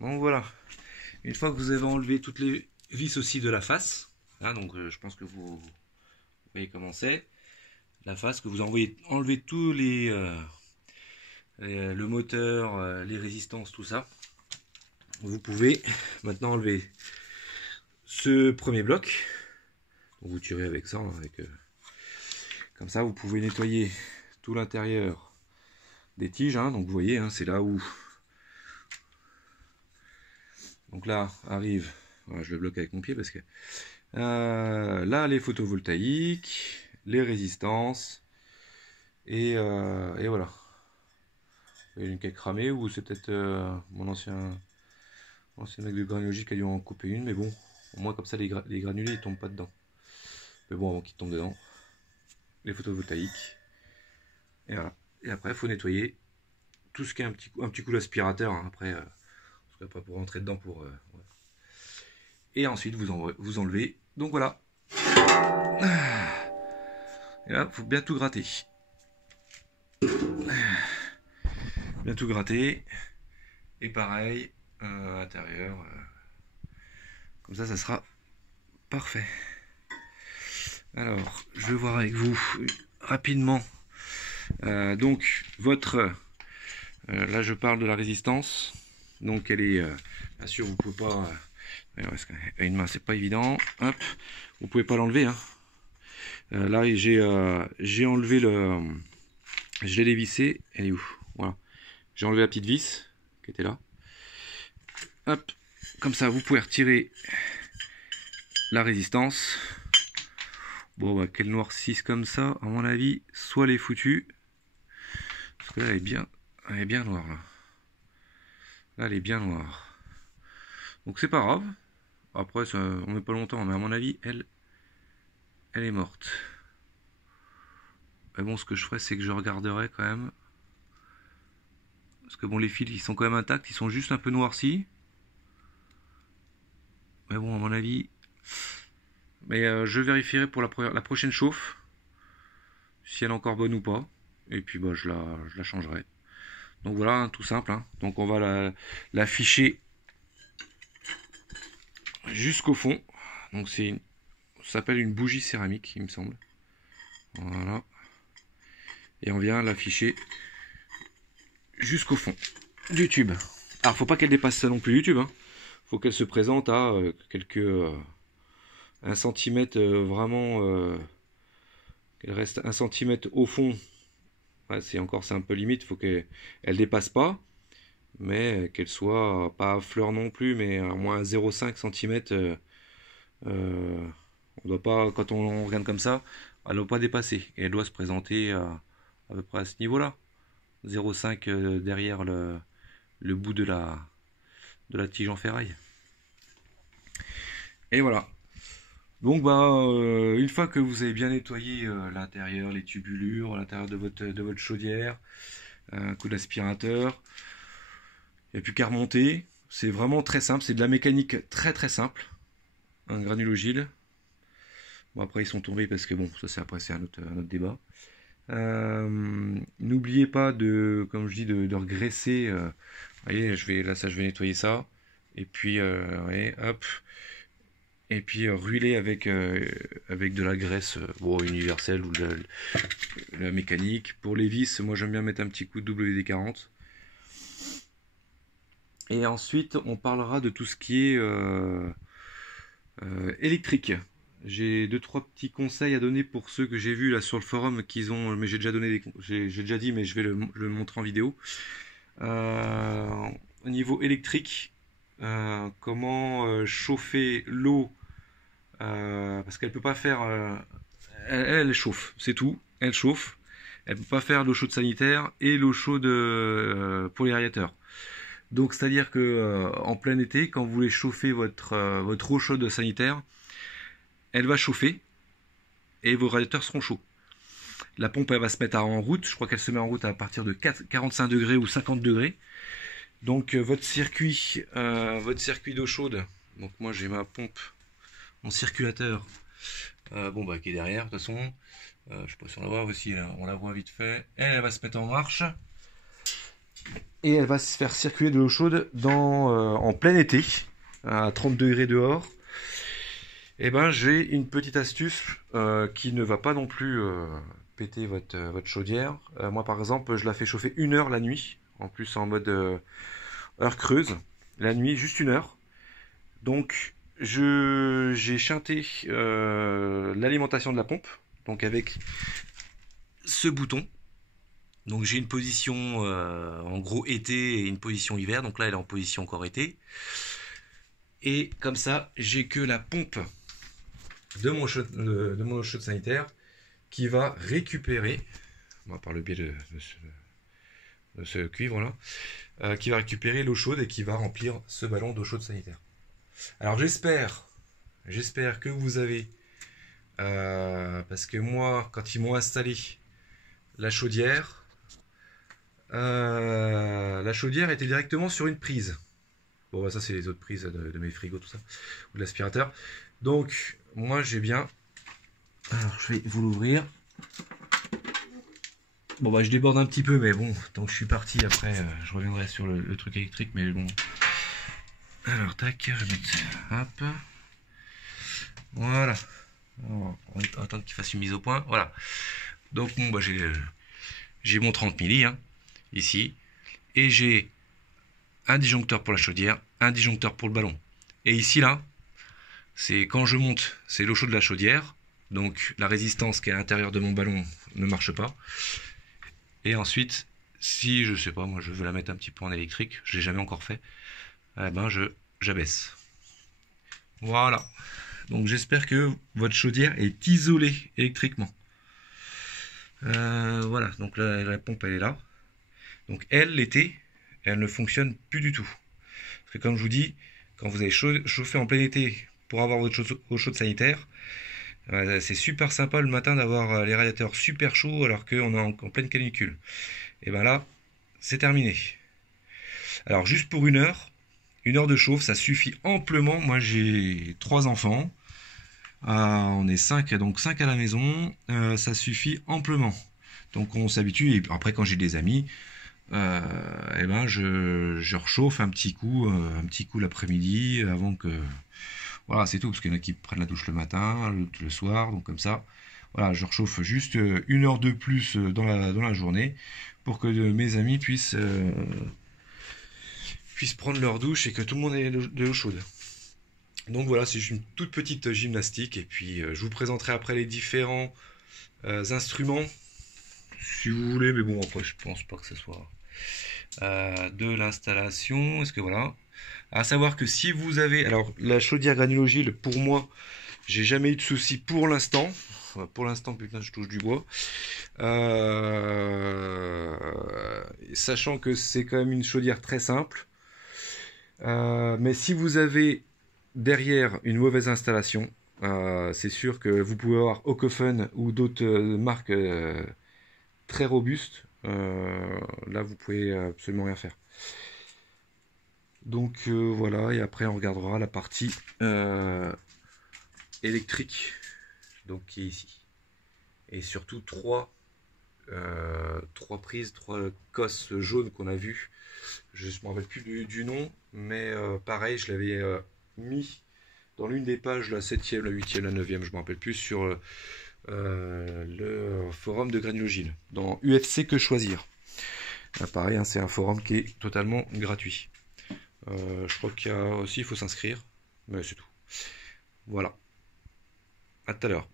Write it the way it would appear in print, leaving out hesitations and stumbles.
Donc voilà, une fois que vous avez enlevé toutes les vis aussi de la face, hein, donc je pense que vous voyez comment c'est, la face, que vous envoyez enlever tous le moteur, les résistances, tout ça, vous pouvez maintenant enlever ce premier bloc. Donc vous tirez avec ça, comme ça vous pouvez nettoyer tout l'intérieur des tiges, hein. Donc vous voyez, hein, c'est là où, donc là arrive, voilà, je le bloque avec mon pied parce que là les photovoltaïques, les résistances et voilà. Il y a une qui est cramée, ou c'est peut-être mon ancien mec de granulogie qui a dû en couper une, mais bon, au moins comme ça les granulés ils tombent pas dedans. Mais bon, avant qu'ils tombent dedans, les photovoltaïques. Et voilà. Et après, il faut nettoyer tout ce qui est un petit coup d'aspirateur. Hein. Après, pas pour rentrer dedans. Ouais. Et ensuite, vous enlevez. Donc voilà. Et là, il faut bien tout gratter. Bien tout gratter. Et pareil, à l'intérieur. Comme ça sera parfait. Alors, je vais voir avec vous rapidement. Donc, votre... là, je parle de la résistance. Donc, elle est... bien sûr, vous pouvez pas... à une main, c'est pas évident. Hop, vous pouvez pas l'enlever. Hein. Là, j'ai enlevé le... Je l'ai dévissé. Elle est où? Voilà. J'ai enlevé la petite vis qui était là. Hop, comme ça, vous pouvez retirer la résistance. Bon, bah, qu'elle noircisse comme ça, à mon avis, soit elle est foutue. Parce que là, elle est bien noire. Là, elle est bien noire. Donc, c'est pas grave. Après, ça, on met pas longtemps, mais à mon avis, elle est morte. Mais bon, ce que je ferai, c'est que je regarderai quand même. Parce que bon, les fils, ils sont quand même intacts, ils sont juste un peu noircis. Mais bon, à mon avis... Mais je vérifierai pour la prochaine chauffe, si elle est encore bonne ou pas. Et puis, bah, je la changerai. Donc voilà, hein, tout simple. Hein. Donc on va la ficher jusqu'au fond. Donc ça s'appelle une bougie céramique, il me semble. Voilà. Et on vient l'afficher jusqu'au fond du tube. Alors faut pas qu'elle dépasse ça non plus du tube. Hein. Faut qu'elle se présente à quelques 1 cm vraiment. Qu'elle reste 1 cm au fond. Ouais, c'est un peu limite. Faut qu'elle dépasse pas. Mais qu'elle soit pas à fleur non plus, mais au moins 0,5 cm. On doit pas, quand on regarde comme ça, elle ne doit pas dépasser. Et elle doit se présenter à peu près à ce niveau-là. 0,5 derrière le bout de la tige en ferraille. Et voilà. Donc bah une fois que vous avez bien nettoyé l'intérieur, les tubulures, l'intérieur de votre chaudière, un coup d'aspirateur, il n'y a plus qu'à remonter. C'est vraiment très simple, c'est de la mécanique très très simple. Un granulogile. Bon après ils sont tombés parce que bon, ça c'est après c'est un autre débat. N'oubliez pas de, comme je dis, de regraisser. Vous voyez, je vais nettoyer ça. Et puis ouais, hop. Et puis ruler avec de la graisse bon, universelle ou de la mécanique. Pour les vis, moi j'aime bien mettre un petit coup de WD-40. Et ensuite, on parlera de tout ce qui est électrique. J'ai 2-3 petits conseils à donner pour ceux que j'ai vus là sur le forum qu'ils ont, mais j'ai déjà dit, mais je vais le montrer en vidéo. Au niveau électrique, comment chauffer l'eau, parce qu'elle peut pas faire, elle chauffe, c'est tout, elle chauffe. Elle peut pas faire l'eau chaude sanitaire et l'eau chaude pour les radiateurs. Donc c'est à dire que en plein été, quand vous voulez chauffer votre eau chaude sanitaire, elle va chauffer et vos radiateurs seront chauds. La pompe elle va se mettre en route, je crois qu'elle se met en route à partir de 45 degrés ou 50 degrés. Donc votre circuit d'eau chaude, donc moi j'ai ma pompe, mon circulateur, bon bah qui est derrière de toute façon, je sais pas si on la voit aussi, là, on la voit vite fait, elle va se mettre en marche. et elle va se faire circuler de l'eau chaude en plein été, à 30 degrés dehors. Et ben j'ai une petite astuce qui ne va pas non plus péter votre chaudière. Moi par exemple, je la fais chauffer 1 heure la nuit, en plus en mode heure creuse, la nuit, juste 1 heure. Donc j'ai chanté l'alimentation de la pompe, donc avec ce bouton. Donc j'ai une position en gros été et une position hiver, donc là elle est en position encore été. Et comme ça, j'ai que la pompe de mon eau chaude sanitaire qui va récupérer, par le biais de ce cuivre là, qui va récupérer l'eau chaude et qui va remplir ce ballon d'eau chaude sanitaire. Alors j'espère que vous avez, parce que moi quand ils m'ont installé la chaudière était directement sur une prise. Bon bah ça c'est les autres prises de mes frigos, tout ça, ou de l'aspirateur. Donc moi j'ai bien, alors je vais vous l'ouvrir. Bon bah je déborde un petit peu, mais bon, tant que je suis parti après je reviendrai sur le truc électrique, mais bon. Alors tac, je vais mettre, hop, voilà, on va attendre qu'il fasse une mise au point, voilà. Donc bon bah j'ai mon 30 milli ici, et j'ai un disjoncteur pour la chaudière, un disjoncteur pour le ballon. Et ici là, c'est quand je monte, c'est l'eau chaude de la chaudière, donc la résistance qui est à l'intérieur de mon ballon ne marche pas. Et ensuite, si je sais pas, moi je veux la mettre un petit peu en électrique, je l'ai jamais encore fait, eh ben j'abaisse. Voilà. Donc j'espère que votre chaudière est isolée électriquement. Voilà, donc la pompe elle est là. Donc elle, l'été, elle ne fonctionne plus du tout. Parce que comme je vous dis, quand vous avez chauffé en plein été pour avoir votre eau chaude sanitaire, c'est super sympa le matin d'avoir les radiateurs super chauds alors qu'on est en pleine canicule. Et ben là, c'est terminé. Alors juste pour 1 heure de chauffe, ça suffit amplement. Moi j'ai 3 enfants, on est 5, donc 5 à la maison, ça suffit amplement. Donc on s'habitue, et après quand j'ai des amis, et ben je rechauffe un petit coup l'après-midi avant que, voilà, c'est tout, parce qu'il y en a qui prennent la douche le matin, le soir, donc comme ça, voilà, je rechauffe juste 1 heure de plus dans la journée pour que mes amis puissent prendre leur douche et que tout le monde ait de l'eau chaude. Donc voilà, c'est juste une toute petite gymnastique, et puis je vous présenterai après les différents instruments si vous voulez, mais bon après je pense pas que ce soit de l'installation. Est-ce que voilà, à savoir que si vous avez, alors la chaudière granulogile, pour moi j'ai jamais eu de souci pour l'instant. Putain, je touche du bois, sachant que c'est quand même une chaudière très simple, mais si vous avez derrière une mauvaise installation, c'est sûr que vous pouvez avoir Okofen ou d'autres marques très robustes, là vous pouvez absolument rien faire. Donc voilà, et après on regardera la partie électrique, donc qui est ici, et surtout trois prises, 3 cosses jaunes qu'on a vu. Je ne me rappelle plus du nom, mais pareil, je l'avais mis dans l'une des pages, la 7e, la 8e, la 9e, je ne me rappelle plus, sur le forum de Granulogile, dans UFC Que Choisir. Là, pareil, c'est un forum qui est totalement gratuit. Je crois qu'il y a aussi, il faut s'inscrire, mais c'est tout. Voilà. À tout à l'heure.